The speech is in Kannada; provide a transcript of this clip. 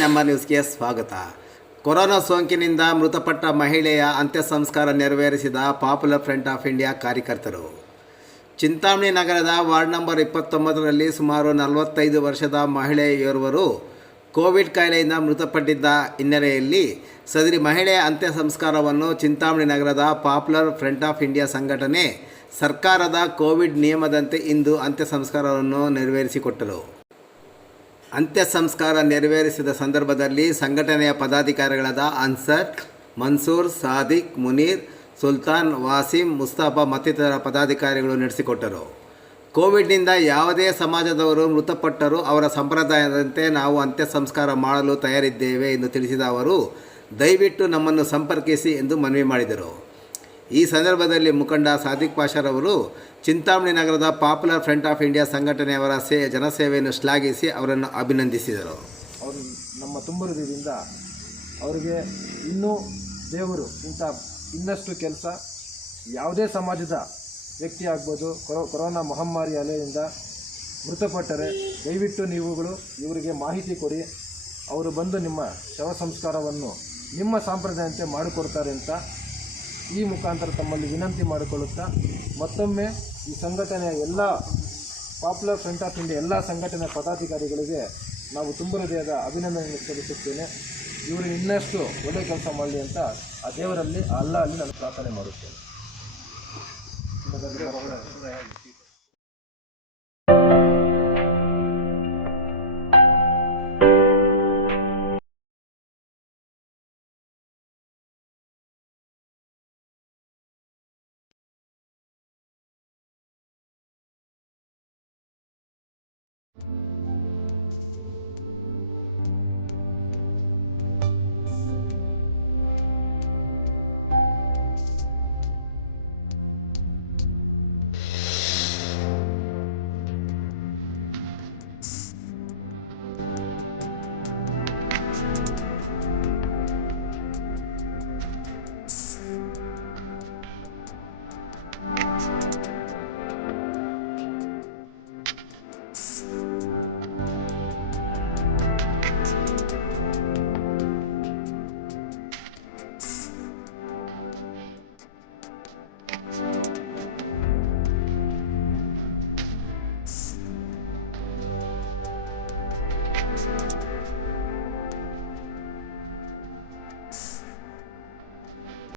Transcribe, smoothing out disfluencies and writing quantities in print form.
ನಮ್ಮ ನ್ಯೂಸ್ಗೆ ಸ್ವಾಗತ. ಕೊರೋನಾ ಸೋಂಕಿನಿಂದ ಮೃತಪಟ್ಟ ಮಹಿಳೆಯ ಅಂತ್ಯ ಸಂಸ್ಕಾರ ನೆರವೇರಿಸಿದ ಪಾಪ್ಯುಲರ್ ಫ್ರಂಟ್ ಆಫ್ ಇಂಡಿಯಾ ಕಾರ್ಯಕರ್ತರು. ಚಿಂತಾಮಣಿ ನಗರದ ವಾರ್ಡ್ ನಂಬರ್ 29ರಲ್ಲಿ ಸುಮಾರು 45 ವರ್ಷದ ಮಹಿಳೆಯೋರ್ವರು ಕೋವಿಡ್ ಕಾಯಿಲೆಯಿಂದ ಮೃತಪಟ್ಟಿದ್ದ ಹಿನ್ನೆಲೆಯಲ್ಲಿ ಸದರಿ ಮಹಿಳೆಯ ಅಂತ್ಯ ಸಂಸ್ಕಾರವನ್ನು ಚಿಂತಾಮಣಿ ನಗರದ ಪಾಪ್ಯುಲರ್ ಫ್ರಂಟ್ ಆಫ್ ಇಂಡಿಯಾ ಸಂಘಟನೆ ಸರ್ಕಾರದ ಕೋವಿಡ್ ನಿಯಮದಂತೆ ಇಂದು ಅಂತ್ಯ ಸಂಸ್ಕಾರವನ್ನು ನೆರವೇರಿಸಿಕೊಟ್ಟರು. ಅಂತ್ಯ ಸಂಸ್ಕಾರ ನೆರವೇರಿಸಿದ ಸಂದರ್ಭದಲ್ಲಿ ಸಂಘಟನೆಯ ಪದಾಧಿಕಾರಿಗಳಾದ ಅನ್ಸರ್, ಮನ್ಸೂರ್, ಸಾದಿಕ್, ಮುನೀರ್, ಸುಲ್ತಾನ್, ವಾಸಿಂ, ಮುಸ್ತಫಾ ಮತ್ತಿತರ ಪದಾಧಿಕಾರಿಗಳು ನಡೆಸಿಕೊಟ್ಟರು. ಕೋವಿಡ್ನಿಂದ ಯಾವುದೇ ಸಮಾಜದವರು ಮೃತಪಟ್ಟರೂ ಅವರ ಸಂಪ್ರದಾಯದಂತೆ ನಾವು ಅಂತ್ಯ ಸಂಸ್ಕಾರ ಮಾಡಲು ತಯಾರಿದ್ದೇವೆ ಎಂದು ತಿಳಿಸಿದ ಅವರು, ದಯವಿಟ್ಟು ನಮ್ಮನ್ನು ಸಂಪರ್ಕಿಸಿ ಎಂದು ಮನವಿ ಮಾಡಿದರು. ಈ ಸಂದರ್ಭದಲ್ಲಿ ಮುಖಂಡ ಸಾದಿಕ್ ಪಾಷರವರು ಚಿಂತಾಮಣಿ ನಗರದ ಪಾಪ್ಯುಲರ್ ಫ್ರಂಟ್ ಆಫ್ ಇಂಡಿಯಾ ಸಂಘಟನೆಯವರ ಜನಸೇವೆಯನ್ನು ಶ್ಲಾಘಿಸಿ ಅವರನ್ನು ಅಭಿನಂದಿಸಿದರು. ಅವರು ನಮ್ಮ ತುಂಬ ಹೃದಯದಿಂದ ಅವರಿಗೆ ಇನ್ನೂ ದೇವರು ಇನ್ನಷ್ಟು ಕೆಲಸ, ಯಾವುದೇ ಸಮಾಜದ ವ್ಯಕ್ತಿ ಆಗ್ಬೋದು, ಕೊರೋನಾ ಮಹಾಮಾರಿ ಅಲೆಯಿಂದ ಮೃತಪಟ್ಟರೆ ದಯವಿಟ್ಟು ನೀವುಗಳು ಇವರಿಗೆ ಮಾಹಿತಿ ಕೊಡಿ. ಅವರು ಬಂದು ನಿಮ್ಮ ಶವ ಸಂಸ್ಕಾರವನ್ನು ನಿಮ್ಮ ಸಂಪ್ರದಾಯಂತೆ ಮಾಡಿಕೊಡ್ತಾರೆ ಅಂತ ಈ ಮುಖಾಂತರ ತಮ್ಮಲ್ಲಿ ವಿನಂತಿ ಮಾಡಿಕೊಳ್ಳುತ್ತಾ, ಮತ್ತೊಮ್ಮೆ ಈ ಸಂಘಟನೆಯ ಎಲ್ಲ ಪಾಪ್ಯುಲರ್ ಫ್ರಂಟ್ ಆಫ್ ಇಂಡಿಯಾ ಎಲ್ಲ ಸಂಘಟನೆಯ ಪದಾಧಿಕಾರಿಗಳಿಗೆ ನಾವು ತುಂಬ ಹೃದಯದ ಅಭಿನಂದನೆ ಸಲ್ಲಿಸುತ್ತೇನೆ. ಇವರು ಇನ್ನಷ್ಟು ಒಳ್ಳೆಯ ಕೆಲಸ ಮಾಡಲಿ ಅಂತ ಆ ದೇವರಲ್ಲಿ ಅಲ್ಲಿ ನಾನು ಪ್ರಾರ್ಥನೆ ಮಾಡುತ್ತೇನೆ.